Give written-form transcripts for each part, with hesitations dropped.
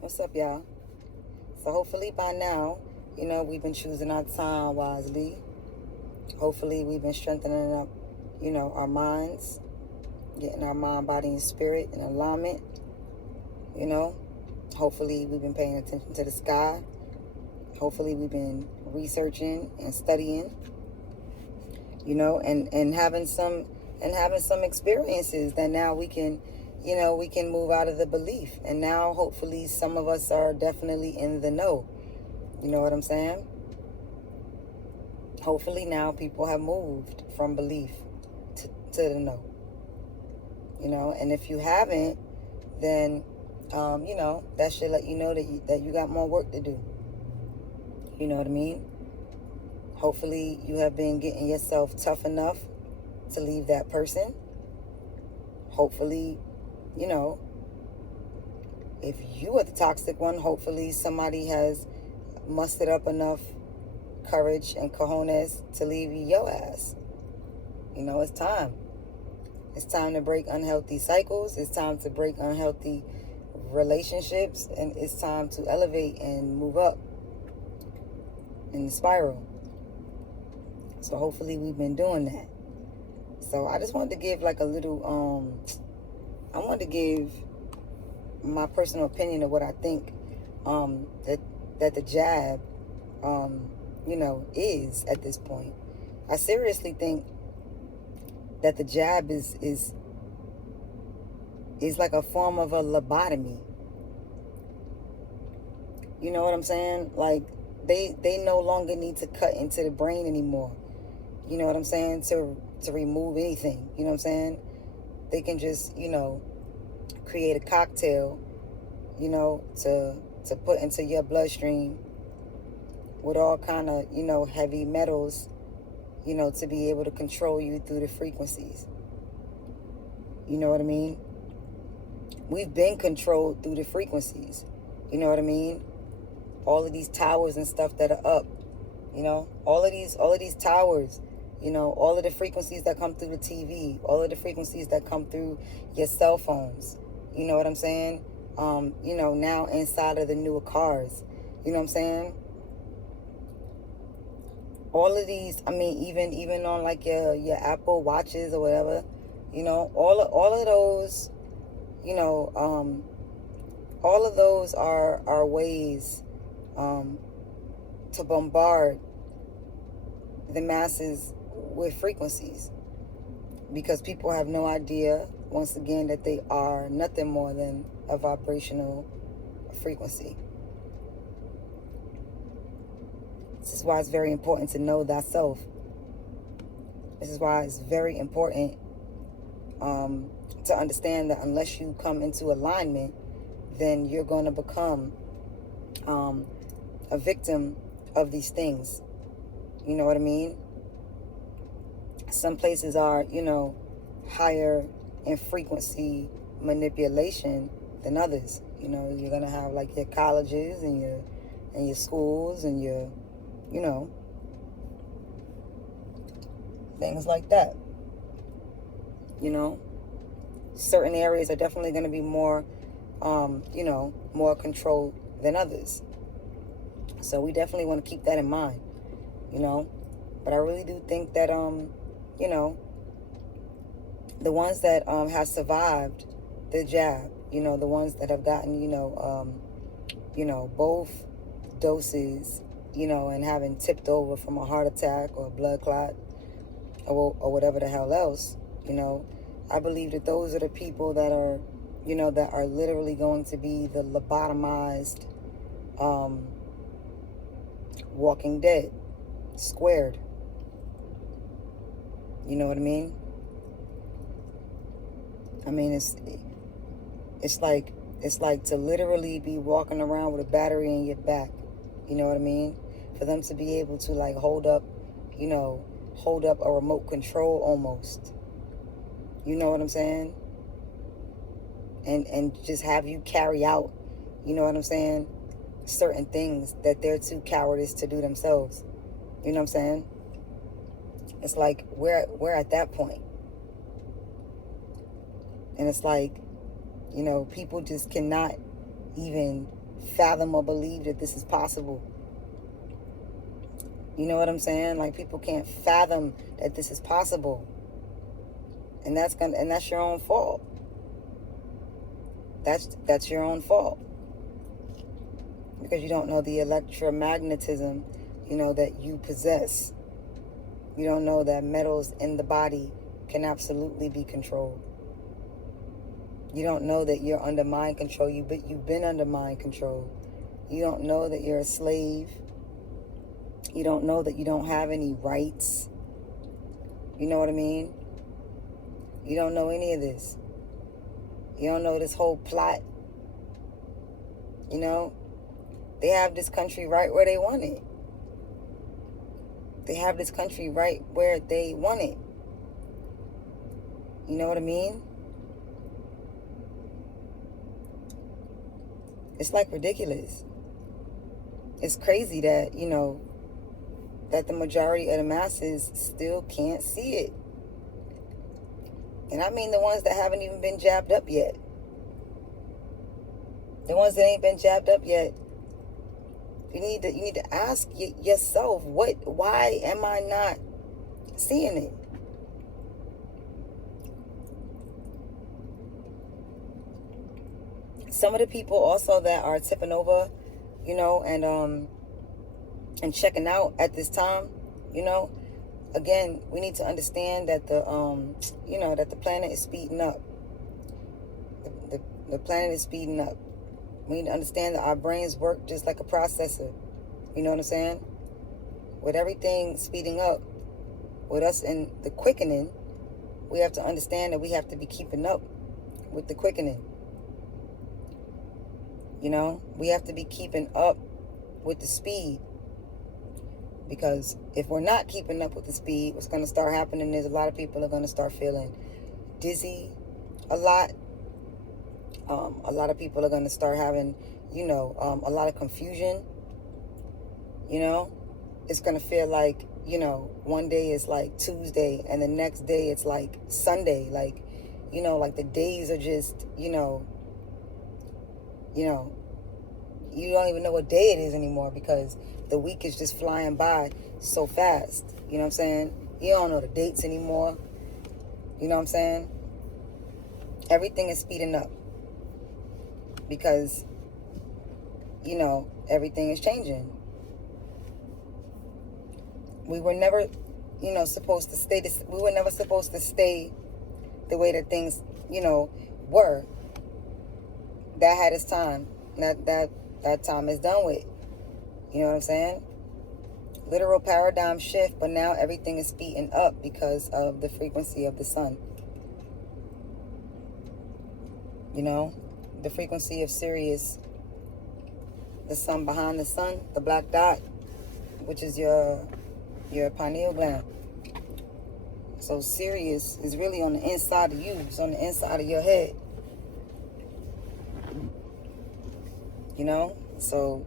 What's up, y'all? So hopefully by now, we've been choosing our time wisely. Hopefully we've been strengthening up, our minds, getting our mind, body, and spirit in alignment. You know, hopefully we've been paying attention to the sky. Hopefully we've been researching and studying. And having some experiences that now we can move out of the belief. And now hopefully some of us are definitely in the know. You know what I'm saying? Hopefully now people have moved from belief to the know. And if you haven't, then that should let you know that you got more work to do. You know what I mean? Hopefully you have been getting yourself tough enough to leave that person. Hopefully, if you are the toxic one, hopefully somebody has mustered up enough courage and cojones to leave your ass. It's time. It's time to break unhealthy cycles. It's time to break unhealthy relationships. And it's time to elevate and move up in the spiral. So hopefully we've been doing that. So I just wanted to give like a little, I wanted to give my personal opinion of what I think that the jab, is at this point. I seriously think that the jab is like a form of a lobotomy. You know what I'm saying? Like they no longer need to cut into the brain anymore. You know what I'm saying? To remove anything. You know what I'm saying? They can just, create a cocktail, to put into your bloodstream with all kind of, heavy metals, to be able to control you through the frequencies. You know what I mean? We've been controlled through the frequencies. You know what I mean? All of these towers and stuff that are up, all of these towers, all of the frequencies that come through the TV, all of the frequencies that come through your cell phones. You know what I'm saying? Now inside of the newer cars. You know what I'm saying? All of these, I mean, even on like your Apple Watches or whatever, all of those, all of those are ways to bombard the masses with frequencies, because people have no idea, once again, that they are nothing more than a vibrational frequency. This is why it's very important to know thyself. This is why it's very important to understand that unless you come into alignment, then you're going to become a victim of these things. You know what I mean? Some places are, higher in frequency manipulation than others. You're going to have like your colleges and your schools and your, things like that. Certain areas are definitely going to be more, more controlled than others. So we definitely want to keep that in mind, But I really do think that, the ones that have survived the jab, the ones that have gotten, both doses, and having tipped over from a heart attack or a blood clot or whatever the hell else, I believe that those are the people that are, that are literally going to be the lobotomized, walking dead, squared. You know what I mean? I mean, it's like to literally be walking around with a battery in your back. You know what I mean? For them to be able to like hold up a remote control almost. You know what I'm saying? And just have you carry out, you know what I'm saying, certain things that they're too cowardice to do themselves. You know what I'm saying? It's like we're at that point. And it's like, people just cannot even fathom or believe that this is possible. You know what I'm saying? Like, people can't fathom that this is possible. And that's your own fault. That's your own fault. Because you don't know the electromagnetism, that you possess. You don't know that metals in the body can absolutely be controlled. You don't know that you're under mind control. But you've been under mind control. You don't know that you're a slave. You don't know that you don't have any rights. You know what I mean? You don't know any of this. You don't know this whole plot. They have this country right where they want it. They have this country right where they want it. You know what I mean? It's like ridiculous. It's crazy that, that the majority of the masses still can't see it. And I mean the ones that haven't even been jabbed up yet. The ones that ain't been jabbed up yet. You need to ask yourself, why am I not seeing it? Some of the people also that are tipping over, and checking out at this time, again, we need to understand that that the planet is speeding up. The planet is speeding up. We need to understand that our brains work just like a processor. You know what I'm saying? With everything speeding up, with us in the quickening, we have to understand that we have to be keeping up with the quickening. We have to be keeping up with the speed. Because if we're not keeping up with the speed, what's going to start happening is a lot of people are going to start feeling dizzy a lot. A lot of people are going to start having, a lot of confusion. It's going to feel like, one day is like Tuesday and the next day it's like Sunday. Like, like the days are just, you don't even know what day it is anymore because the week is just flying by so fast. You know what I'm saying? You don't know the dates anymore. You know what I'm saying? Everything is speeding up because, everything is changing. We were never, supposed to stay this. We were never supposed to stay the way that things, were. That had its time. That time is done with. You know what I'm saying? Literal paradigm shift, but now everything is speeding up because of the frequency of the sun. The frequency of Sirius, the sun behind the sun, the black dot, which is your pineal gland. So Sirius is really on the inside of you. It's on the inside of your head. So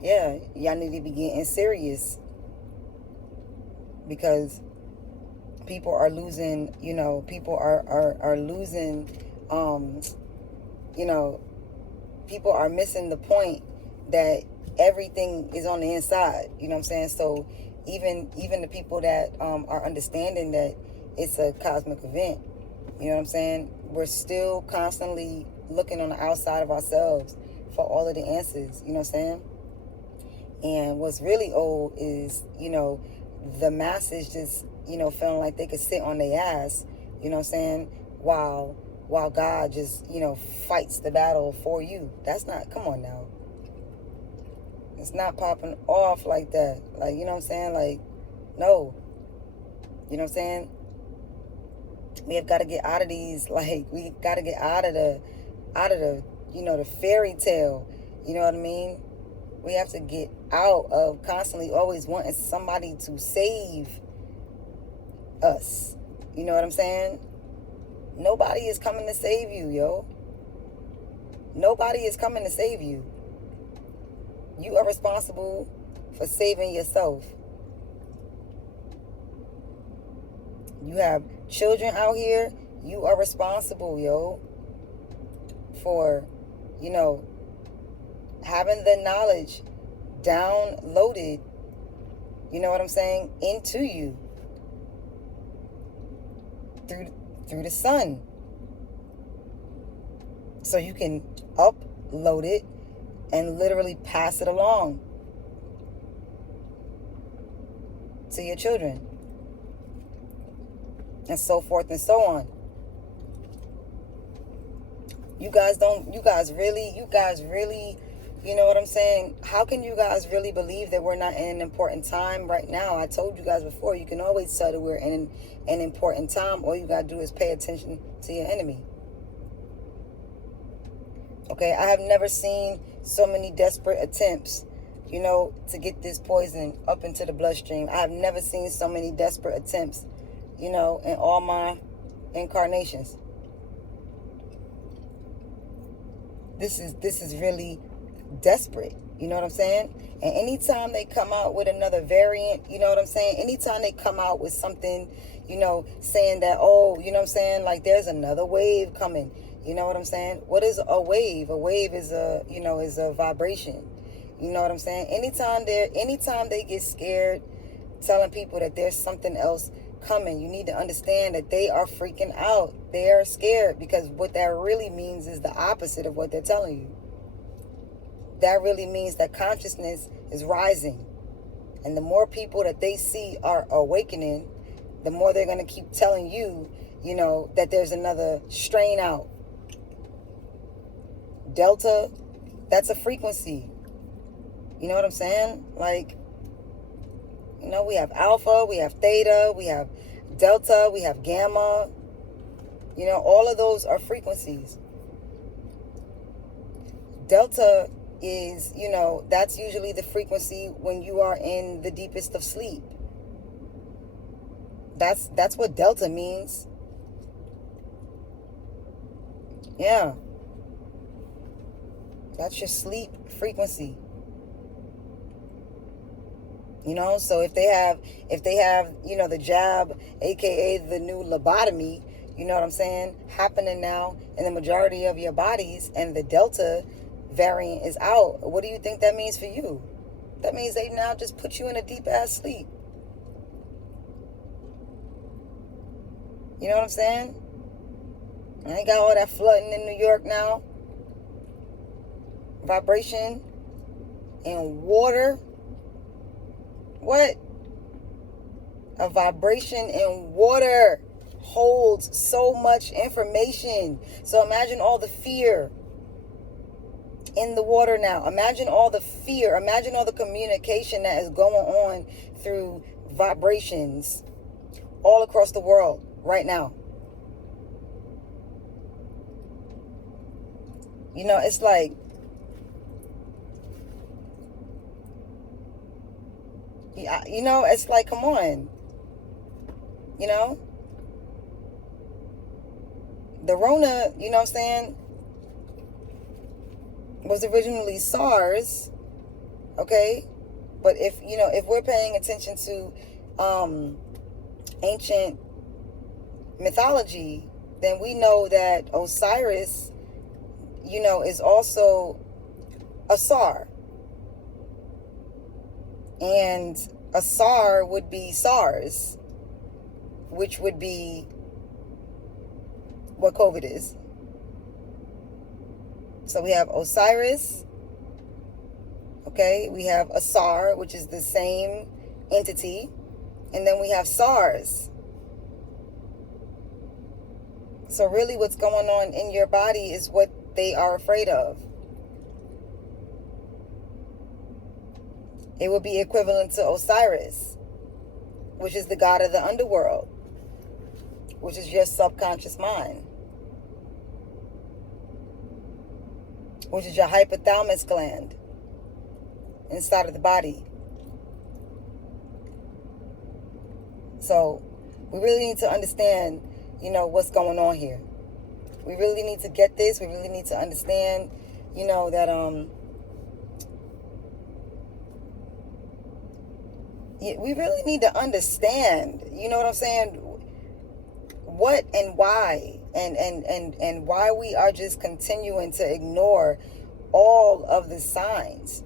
yeah, y'all need to be getting serious because people are losing, people are losing, people are missing the point that everything is on the inside. You know what I'm saying? So even the people that are understanding that it's a cosmic event, you know what I'm saying? We're still constantly looking on the outside of ourselves for all of the answers, you know what I'm saying? And what's really old is, the masses just, feeling like they could sit on their ass, you know what I'm saying, while God just, fights the battle for you. That's not, come on now. It's not popping off like that. Like, you know what I'm saying? Like, no. You know what I'm saying? We have got to get out of these, like, we got to get out of the, the fairy tale. You know what I mean? We have to get out of constantly always wanting somebody to save us. You know what I'm saying? Nobody is coming to save you, yo. Nobody is coming to save you. You are responsible for saving yourself. You have children out here. You are responsible, yo, for, having the knowledge downloaded, you know what I'm saying, into you through the sun. So you can upload it and literally pass it along to your children, and so forth and so on. You guys really, you know what I'm saying? How can you guys really believe that we're not in an important time right now? I told you guys before, you can always tell that we're in an important time. All you got to do is pay attention to your enemy. Okay, I have never seen so many desperate attempts, you know, to get this poison up into the bloodstream. I have never seen so many desperate attempts, you know, in all my incarnations. This is really desperate, you know what I'm saying? And anytime they come out with another variant, you know what I'm saying? Anytime they come out with something, you know, saying that, oh, you know what I'm saying, like there's another wave coming, you know what I'm saying? What is a wave? A wave is is a vibration. You know what I'm saying? Anytime they get scared telling people that there's something else coming, you need to understand that they are freaking out. They are scared, because what that really means is the opposite of what they're telling you. That really means that consciousness is rising. And the more people that they see are awakening, the more they're going to keep telling you, you know, that there's another strain out. Delta, that's a frequency. You know what I'm saying? Like, you know, we have alpha, we have theta, we have delta, we have gamma. You know, all of those are frequencies. Delta is, you know, that's usually the frequency when you are in the deepest of sleep. That's what delta means. Yeah. That's your sleep frequency. You know, so if they have, you know, the jab, aka the new lobotomy, you know what I'm saying, happening now in the majority of your bodies, and the Delta variant is out, what do you think that means for you? That means they now just put you in a deep ass sleep. You know what I'm saying? I ain't got all that flooding in New York now. Vibration and water. What? A vibration in water holds so much information. So imagine all the fear in the water now. Imagine all the fear. Imagine all the communication that is going on through vibrations all across the world right now. You know, it's like, you know, it's like, come on. You know? The Rona, you know what I'm saying, was originally SARS, okay? But if we're paying attention to ancient mythology, then we know that Osiris, you know, is also a SAR. And a SAR would be SARS, which would be what COVID is. So we have Osiris, okay? We have a SAR, which is the same entity. And then we have SARS. So really what's going on in your body is what they are afraid of. It would be equivalent to Osiris, which is the god of the underworld, which is your subconscious mind, which is your hypothalamus gland inside of the body. So we really need to understand, you know, what's going on here. We really need to get this. We really need to understand, you know, that we really need to understand, you know what I'm saying, what and why, and why we are just continuing to ignore all of the signs.